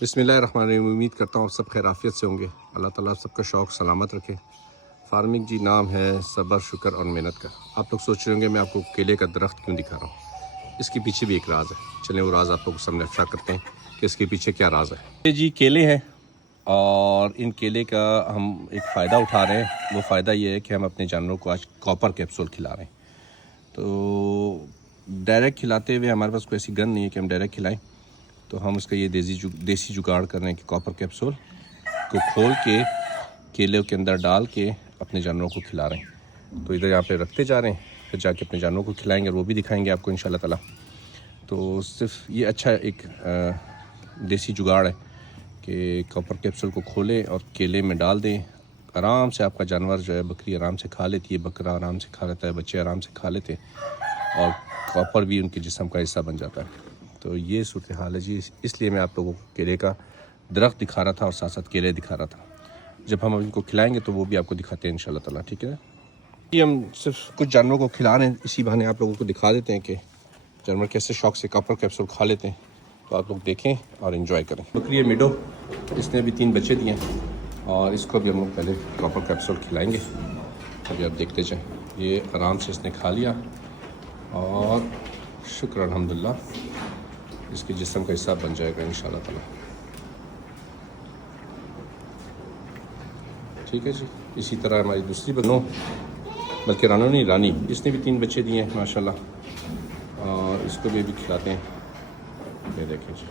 बिस्मिल्लाहिर्रहमानिर्रहीम। उम्मीद करता हूँ आप सब खैराफियत से होंगे। अल्लाह ताला सबका शौक़ सलामत रखे। फार्मिंग जी नाम है सब्र शुक्र और मेहनत का। आप लोग सोच रहे होंगे मैं आपको केले का दरख्त क्यों दिखा रहा हूँ, इसके पीछे भी एक राज है। चलें वो राज आप लोगों को सामने अफ़शा करते हैं कि इसके पीछे क्या राज है। ये जी केले हैं और इन केले का हम एक फ़ायदा उठा रहे हैं। वो फ़ायदा ये है कि हम अपने जानवरों को आज कॉपर कैप्सूल खिला रहे हैं। तो डायरेक्ट खिलाते हुए हमारे पास कोई ऐसी गन नहीं है कि हम डायरेक्ट खिलाएं, तो हम उसका ये देसी जुगाड़ कर रहे हैं कि कॉपर कैप्सूल को खोल के केले के अंदर डाल के अपने जानवरों को खिला रहे हैं। तो इधर यहाँ पे रखते जा रहे हैं, फिर जाके अपने जानवरों को खिलाएंगे और वो भी दिखाएंगे आपको इंशाल्लाह ताला। तो सिर्फ ये अच्छा एक देसी जुगाड़ है कि कॉपर कैप्सूल को खोलें और केले में डाल दें। आराम से आपका जानवर जो है, बकरी आराम से खा लेती है, बकरा आराम से खा लेता है, बच्चे आराम से खा लेते हैं और कॉपर भी उनके जिस्म का हिस्सा बन जाता है। तो ये सूरत हाल है जी। इसलिए मैं आप लोगों को केले का दरख्त दिखा रहा था और साथ साथ केले दिखा रहा था। जब हम इनको खिलाएंगे तो वो भी आपको दिखाते हैं इंशाल्लाह ताला, ठीक है ना। ये हम सिर्फ कुछ जानवरों को खिला रहे हैं, इसी बहाने आप लोगों को दिखा देते हैं कि जानवर कैसे शौक़ से कॉपर कैप्सूल खा लेते हैं। तो आप लोग देखें और इन्जॉय करें। बकरी है मिडो, इसने अभी 3 बच्चे दिए हैं और इसको भी हम लोग पहले कॉपर कैप्सूल खिलाएँगे। अभी आप देखते जाएँ। ये आराम से इसने खा लिया और शुक्र अल्हम्दुलिल्लाह इसके जिस्म का हिस्सा बन जाएगा इंशाल्लाह ताला। ठीक है जी। इसी तरह हमारी दूसरी बनो, बल्कि रानो नहीं रानी, इसने भी 3 बच्चे दिए हैं माशाल्लाह और इसको भी अभी खिलाते हैं। ये देखें जी,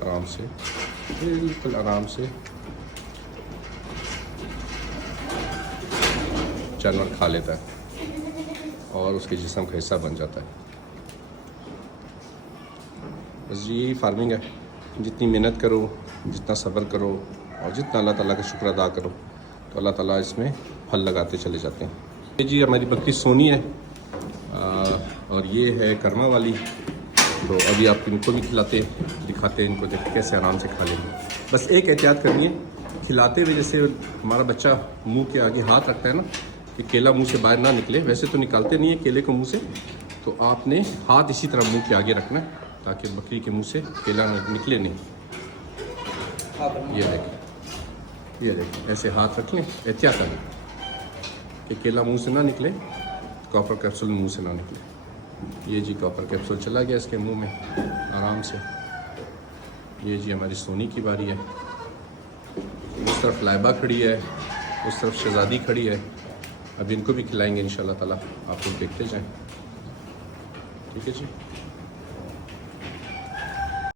आराम से, बिल्कुल आराम से जानवर खा लेता है और उसके जिस्म का हिस्सा बन जाता है। बस यही फार्मिंग है। जितनी मेहनत करो, जितना सब्र करो और जितना अल्लाह ताला का शुक्र अदा करो तो अल्लाह ताला इसमें फल लगाते चले जाते हैं। ये जी हमारी बकरी सोनी है और ये है कर्मा वाली। तो अभी आप इनको भी खिलाते दिखाते हैं, इनको देख कैसे आराम से खा लेंगे। बस एक एहतियात करनी है, खिलाते हुए जैसे हमारा बच्चा मुँह के आगे हाथ रखता है ना, कि केला मुँह से बाहर ना निकले। वैसे तो निकालते नहीं है केले को मुँह से, तो आपने हाथ इसी तरह मुँह के आगे रखना है ताकि बकरी के मुंह से केला निकले नहीं। ये देखें, ऐसे हाथ रख लें, एहतियात करें कि केला मुंह से ना निकले, कॉपर कैप्सूल मुंह से ना निकले। ये जी कॉपर कैप्सूल चला गया इसके मुंह में आराम से। ये जी हमारी सोनी की बारी है। उस तरफ लाइबा खड़ी है, उस तरफ शहजादी खड़ी है। अब इनको भी खिलाएंगे इंशाल्लाह ताला, आप लोग देखते जाएं। ठीक है जी।